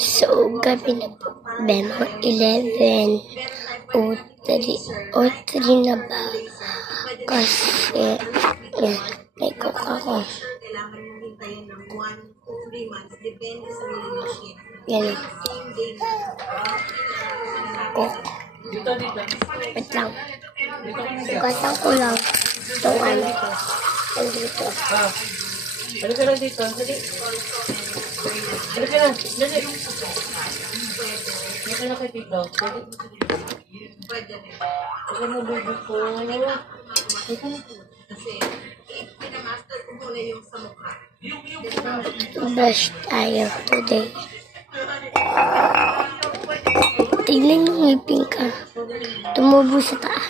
So, gabi na po. Mga 11 o 3 na ba? Kasi, yan, may cook ako. Yan. Cook. Wait lang. Sugatan ko lang. Itong ano. Dito. Ano ka lang dito? Dali. Ano ka lang? Dali. Ano ka lang kay Tito? Dali. Ano mo, baby ko? Brush tayo today. Tignan yung ngipin ka. Tumubo sa taas.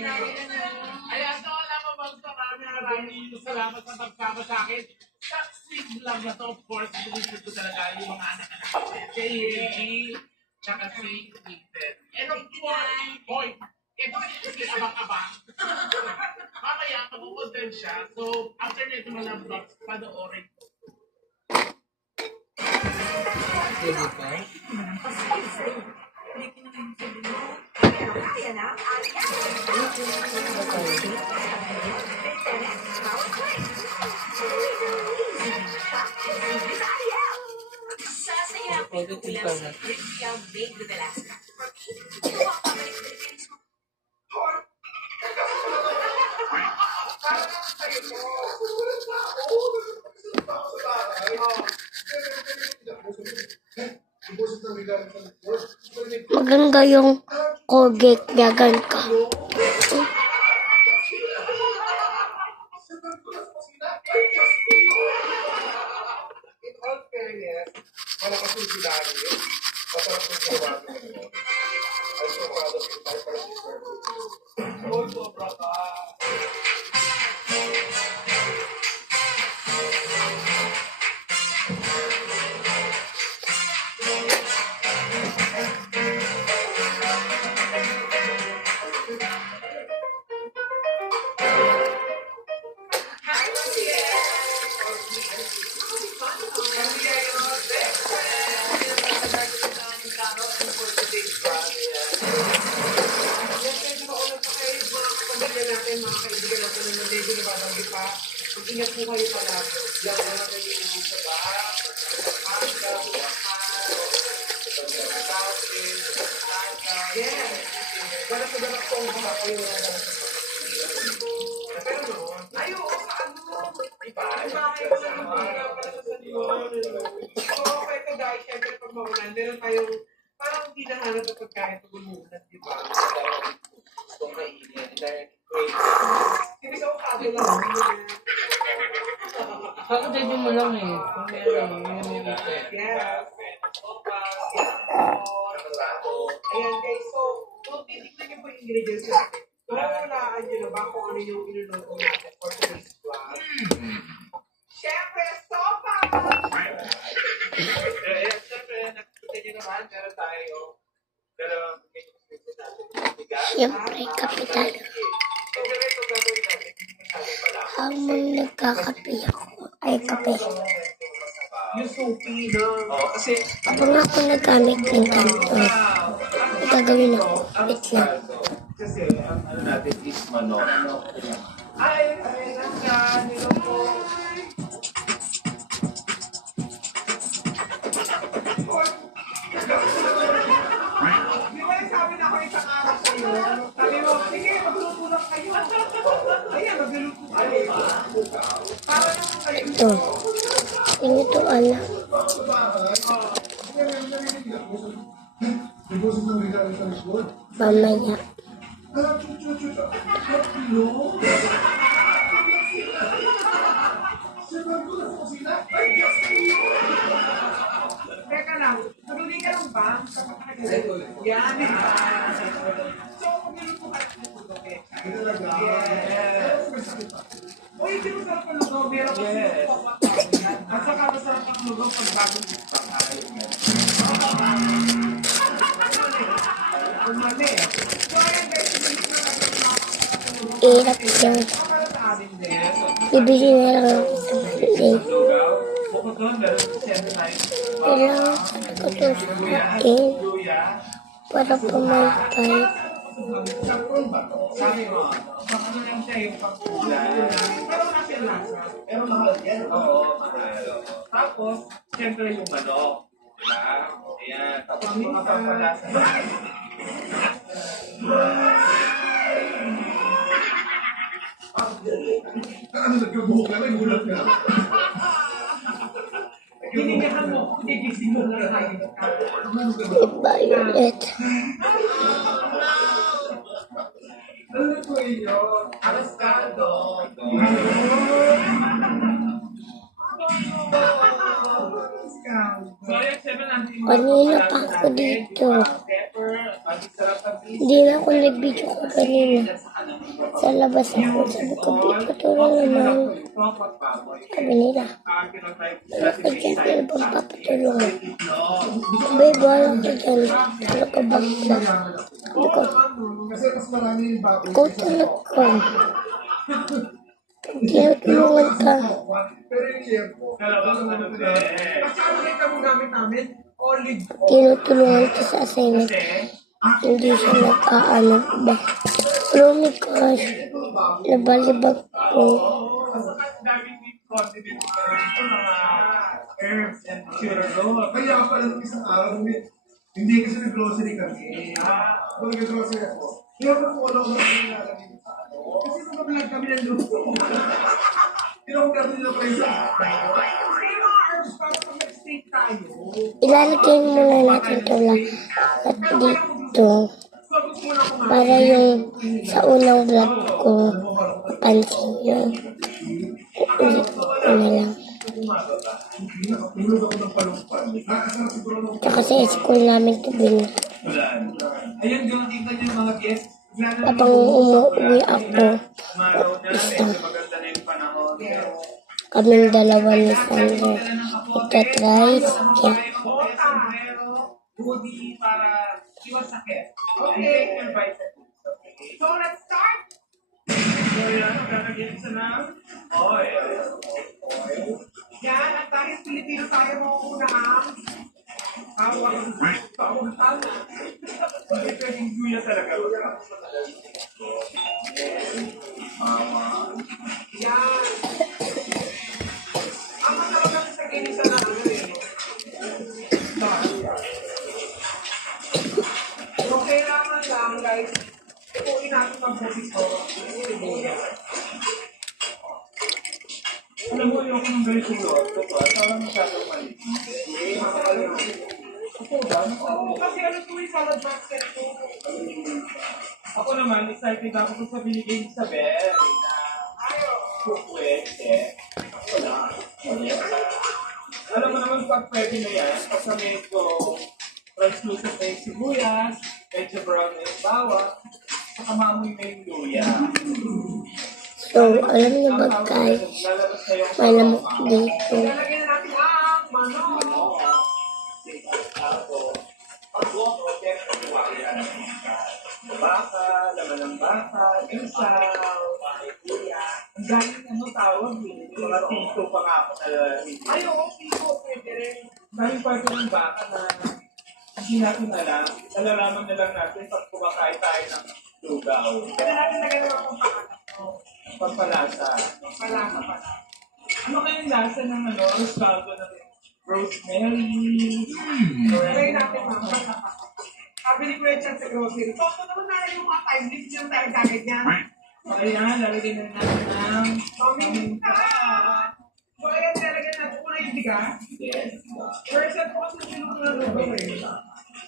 Ayan, so wala pa bang maraming salamat sa pagkama sa akin. Sweet love na to, of course, buwisit ko talaga yung mga anak-anak. Kay Reggie, tsaka si Ethan. And of course, boy, ito si abang-abang. Mamaya, mag-content siya. So, after nito mga vlogs, panoorin ko. Baby ko? Maganda yung Colgate gagan ka. Ingat po kayo palagi. Diyan na lang kayo sa bahay. Yes. Wala sa dapat po ang mga kayo. Pero noon, ay oo, paano? Iba kayo sa mga para sa sanyon. So, ito guys, syempre pag mawalan, meron tayong parang hindi nahanap na pagkain ito gumunan, di ba? Itong kainin. Hindi sa ukado lang. Kakadede mo lang eh. Kung meron, yun yung ito. Yes. Ayan guys, so titignan niyo po yung ingredients natin. So, hulaan niyo na ba kung ano yung iluluto natin for today's vlog? Siyempre, sopa! Ayan, siyempre, nakikita niyo naman, meron tayo dalawang ingredients natin. Siyempre, kapitan. So, ganito gagawin natin. Habang nagkakape ako. Ay, kape. Yung soupy na. Kasi, Habang ako nagamit ng ganito. May gagawin ako. Wait lang. kasi, Ano natin is manok. ay, lang yan, nilo po. Di ba yung sabi na ako isang araw sa'yo? Sabi mo, sige, magluluto lang kayo. Ayan, magluluto kayo. Para naman kayo. Ito. Ganito, ala. Mamaya. Teka lang, naguli ka lang ba? Yan. So, kung niluto ka, yes. lugaw, meron kasi Yes. at saka masarap ang lugaw pag bagong ispakay. Umali. So, ayan guys, Hirap yung para sa amin din. bibili na lang ako sa Monday. Lugaw. Bukod doon, meron si Siyempre na Kailangan ko ito sain Luya. para pumaypay. Sabi mo, pag ano lang siya yung pagkulay. Pero wala siyang lasa. Pero mahal yan. Oo, mahal. Tapos, Siyempre yung manok. Diba? Ayan. Tapos mga pampalasa. ano nagkabuhok ka, may gulat ka. Hiningahan mo, gigising mo lang tayo. Violet. Ano po yun? Avocado. So, ayan, 7 Kanina pa ako dito. Hindi na ako nag-video ko kanina. Sa labas ako. Sabi ko, patuloy naman. Sabi nila. Ay, siyempre, bang papatulong mo? Babe, wala ka dyan. Ano ka ba? Sabi ko, Kasi mas marami yung bago. ikaw talaga. Tinutulungan ka. Pero yung year po. Kasi ano kita mo gamit namin? Olive oil. Tinutulungan ka sa assignment. Hindi siya nag-aano ba? Pero may gosh, nabalibag ko. Daming condiments ka rin mga herbs and churro. Kaya pala nung isang araw, hindi kasi nag-grocery kami. Kung nag-grocery ako, kaya ko wala ko nilalagay sa ano. Kasi nag-vlog kami ng luto. Tinong-vlog nila pa isa. Kasi yung mga herbs para pag nag-steak tayo. Ilalagay muna natin ito lang at dito So gusto mo na kumain. para yung sa unang vlog ko pansin yung ulit ko na lang. Nakatulog ako ng palumpan. Nakasarap siguro ng Tsaka sa school namin ito bin. Ayun, yung nakita niyo yung mga guests. Habang umuwi ako, Umaraw na, medyo maganda na yung panahon. kaming dalawa ni Sandra itatrice. Goodie para iwas sakit. Okay. Your vitamins. Okay. So, let's start. So, yan. Magkakagin sa na. Oil. Yan. At dahil Pilipino tayo mo unang pautal. Hindi pwedeng guya talaga. Yan. Ang masarap natin sa kinisa na ano eh. So, kailangan lang, guys, ipuin natin ang boses ko. Alam mo yung kung ganito yun, ito, parang masyadong mali. Oo, kasi ano ito yung salad basket ko. Ako naman, excited ako sa binigay ni Isabel na kukwete. Wala. Alam mo naman pag pwede na yan, kasama ito translucent na yung sibuyas, medyo brown na yung bawang, saka maamoy na yung luya. So, alam niyo ba guys, may lamok dito. Lalagyan na natin ang manok. Baka, laman ng baka, isaw, ang daming ano tawag eh. Mga tito pa nga ako na Ay, oo, piso, pwede rin. daming parte ng baka na hindi natin alam. Nalalaman na lang natin pag kumakain tayo ng lugaw. Pwede natin lagyan naman kung pangalan. Pagpalasa. Wala ka pa. Ano kayang lasa ng ano, saldo ng rosemary? Try natin, mama. Sabi ni Kuya Chan sa grocery. So, ito naman na yung mga time lips yung tayo gagawin niya. Ayan, lalagyan na natin ng Paminta! So, ayan, nilagyan natin muna yung bigas. yes. First, ito kasi sinuto na lugaw eh.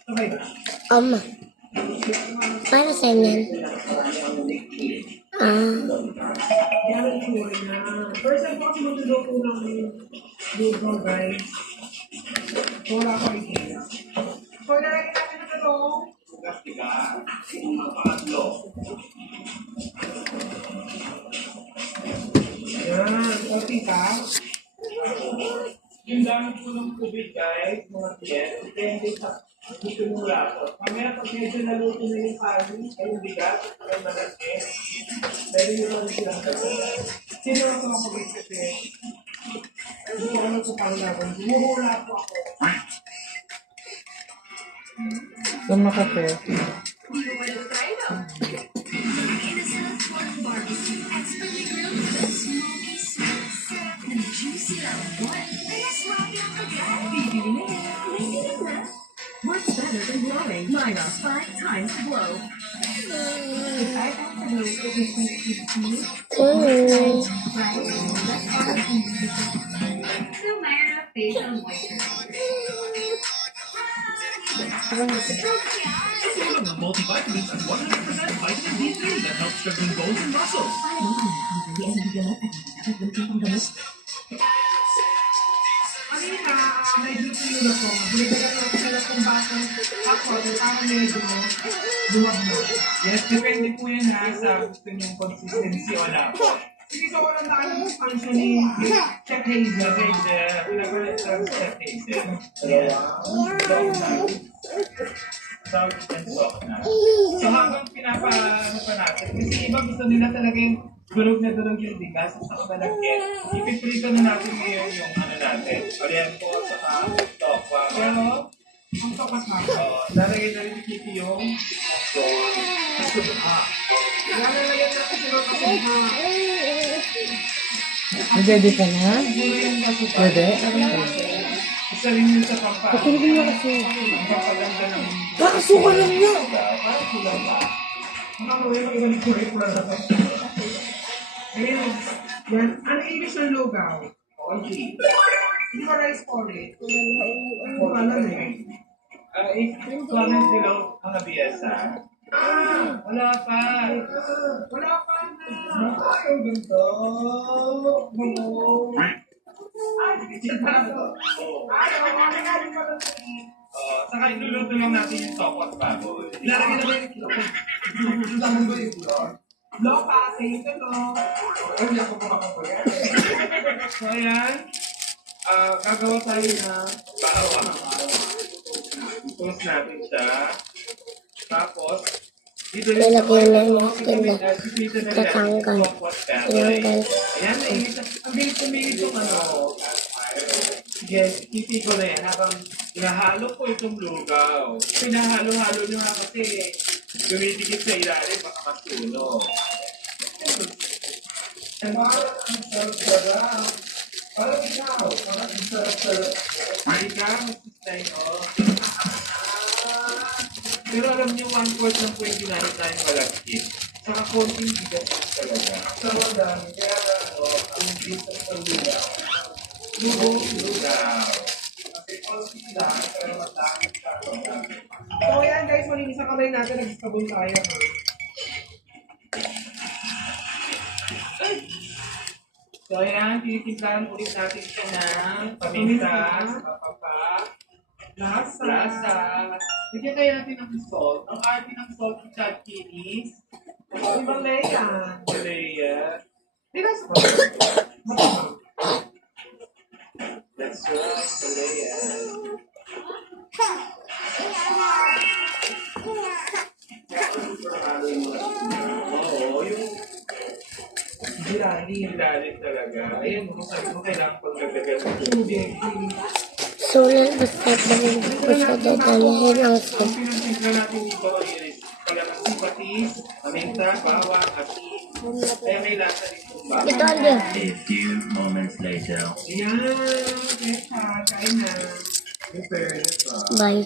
Okay ba? Para sa yan. Yan ang suri na. First, ito kasi magluluto ng lugaw, guys. So, wala ko idea. So, nilagyan natin na ito. Yan. O, tita. Yung dami po ng tubig, guys, mga tiyan, depende sa dito ng lato. Mamaya pag medyo naluto na yung kanin, ay yung bigat, ay malaki, pwede nyo lang silang gawin. Sino ang tumakabit kasi? Hindi ko alam sa panglaban. Bumuhula po ako. Lumakape. What's better than blowing? Myra, 5 times the blow. If I activate the different So Myra facial moisturizer. Full of multivitamins and 100% vitamin D3 that helps strengthen bones and muscles. Kanina, medyo tuyo ko. Binigyan ko sila kung bakit ako, parang medyo luwag mo. Yes, depende po yan ha, sa gusto niyong consistency o lapo. Sige, so walang nakalang function ni Chef Hazel. Hazel, pinagalit lang sa Chef Hazel. Ayan. Soft and soft na. So habang pinapa-ano pa natin, kasi iba gusto nila talaga yung durog na durog yung bigas at saka malagyan. Ipiprito na natin ngayon yung ano natin. Ayan po, saka tokwa. Pero, ang tokas na. Lalagay na rin ni Kiki yung Lalagyan natin sila kasi na Ready ka na? siguro yung nasuka. Pwede? isa rin yun sa pampano. Patulogin mo kasi. Ang papaganda ng Kakasuka lang niya. parang kulang ba? Makamuwi mo ibang curricular na to. Ayun. Yan. Ano English ng lugaw? Okay. Hindi ko rice porridge. Kung ano eh. If comment below mga biyasa. Wala pa. Wala pa na. Ay, ganito. Saka iluluto lang natin yung tokwa at baboy. Lalagyan na ba yung kilo? Lalagyan ba yung kilo? Lopa, say ito no. Ay, hindi ako kumakakulit. So ayan, gagawa tayo ng bawang. Toast natin siya. Tapos, dito Lalagyan na natin na tatanggal. Tinanggal. Ayan, nainis. Ang bilis tumingin itong ano. Sige, titi ko na yan habang hinahalo ko itong lugaw. Pinahalo-halo nyo nga kasi dumidikit sa ilalim, baka masunog. Ang sarap-sarap. Parang ikaw. Parang sarap-sarap. Ay ka, masistay ko. Pero alam niyo, 1/4 ng pwede na rin tayong malagkit. Saka konting bigas lang talaga. Sa madami. Kaya ano, ang bitas ng lugaw. Lugaw. Kasi konti lang, pero madami ka. So yan guys, malinis ang kamay natin. Nagsabon tayo. So ayan, tinitimplahan ulit natin siya ng paminta, papapa, lasa. Bigyan kaya natin ng salt. Ang arte ng salt ng Chad Kinis. Ibang leya. Malaya. Tigas ko. That's right, Malaya. Oo, yung Jirani. ilalim talaga. Ayun, kung sabi mo, kailangan pagdagdagan ng tubig. So, lalabas na rin po siya dadalahin ang Ang salt. pinagsimpla natin dito is kalamansi patis, paminta, bawang, asin. Kaya may lasa rin itong bawang. Ito, Aldo. A few moments later. Ayan. Kaya kain na. Bye.